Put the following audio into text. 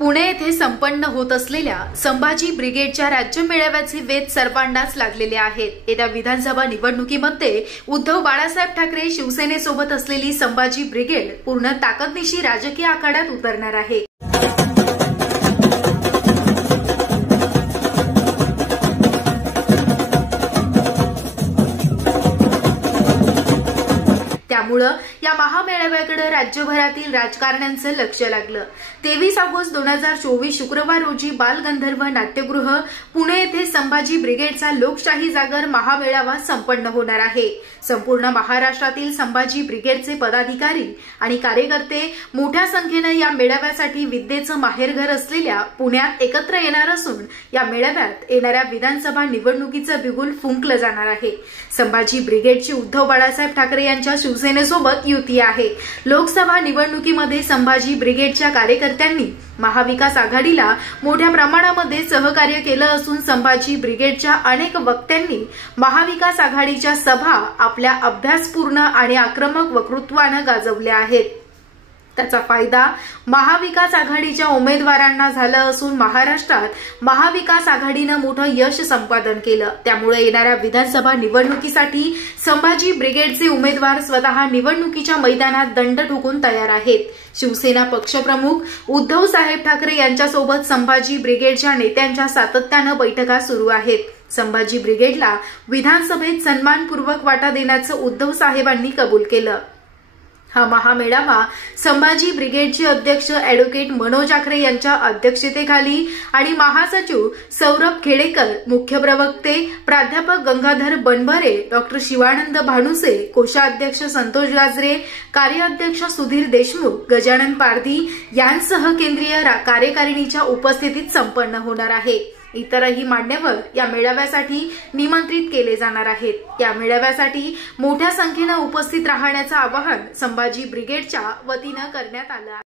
पुणे येथे संपन्न होत असलेल्या संभाजी ब्रिगेडच्या राज्य मेळाव्याचे वेध सर्वांनाच लागलेले आहेत। येत्या विधानसभा निवडणुकीमध्ये उद्धव बाळासाहेब ठाकरे शिवसेनेसोबत असलेली संभाजी ब्रिगेड पूर्ण ताकदनिशी राजकीय आखाड्यात उतरणार आहे। त्यामुळे या महामेळाव्याकडे राज्यभरातील राजकारण्यांचं लक्ष लागलं। 23 ऑगस्ट 2024 शुक्रवार रोजी बालगंधर्व नाट्यगृह पुणे येथे संभाजी ब्रिगेडचा लोकशाही जागर महामेळावा संपन्न होणार आहे। संपूर्ण महाराष्ट्रातील संभाजी ब्रिगेडचे पदाधिकारी आणि कार्यकर्ते मोठ्या संख्येने या मेळाव्यासाठी विद्येचं माहेरघर असलेल्या पुण्यात एकत्र येणार असून या मेळाव्यात येणाऱ्या विधानसभा निवडणुकीचं बिगुल फुंकलं जाणार आहे। संभाजी ब्रिगेडची उद्धव बाळासाहेब ठाकरे यांच्या शिवसेनेसोबत युती आहे। लोकसभा निवडणुकीमध्ये संभाजी ब्रिगेडच्या कार्यकर्त्यांनी महाविकास आघाडीला मोठ्या प्रमाणामध्ये सहकार्य केलं असून संभाजी ब्रिगेडच्या अनेक वक्त्यांनी महाविकास आघाडीच्या सभा आपल्या अभ्यासपूर्ण आणि आक्रमक वक्तृत्वाने गाजवल्या आहेत। त्याचा फायदा महाविकास आघाडीच्या उमेदवारांना झाला असून महाराष्ट्रात महाविकास आघाडीने मोठं यश संपादन केलं। त्यामुळे येणाऱ्या विधानसभा निवडणुकीसाठी संभाजी ब्रिगेडचे उमेदवार स्वतः निवडणुकीच्या मैदानात दंड ठोकून तयार आहेत। शिवसेना पक्षप्रमुख उद्धव साहेब ठाकरे यांच्यासोबत संभाजी ब्रिगेडच्या नेत्यांच्या सातत्याने बैठका सुरू आहेत। संभाजी ब्रिगेडला विधानसभेत सन्मानपूर्वक वाटा देण्याचं उद्धव साहेबांनी कबूल केलं। हा महामेळावा संभाजी ब्रिगेडचे अध्यक्ष ॲडव्होकेट मनोज आखरे यांच्या अध्यक्षतेखाली आणि महासचिव सौरभ खेडेकर, मुख्य प्रवक्ते प्राध्यापक गंगाधर बनभरे, डॉक्टर शिवानंद भानुसे, कोषाध्यक्ष संतोष गाजरे, कार्याध्यक्ष सुधीर देशमुख, गजानन पारधी यांसह केंद्रीय कार्यकारिणीच्या उपस्थितीत संपन्न होणार आहे। इतरही मान्यवर या मेळाव्यासाठी निमंत्रित केले जाणार आहेत। या मेळाव्यासाठी मोठ्या संख्येने उपस्थित राहण्याचं आवाहन संभाजी ब्रिगेडच्या वतीने करण्यात आलं आहे।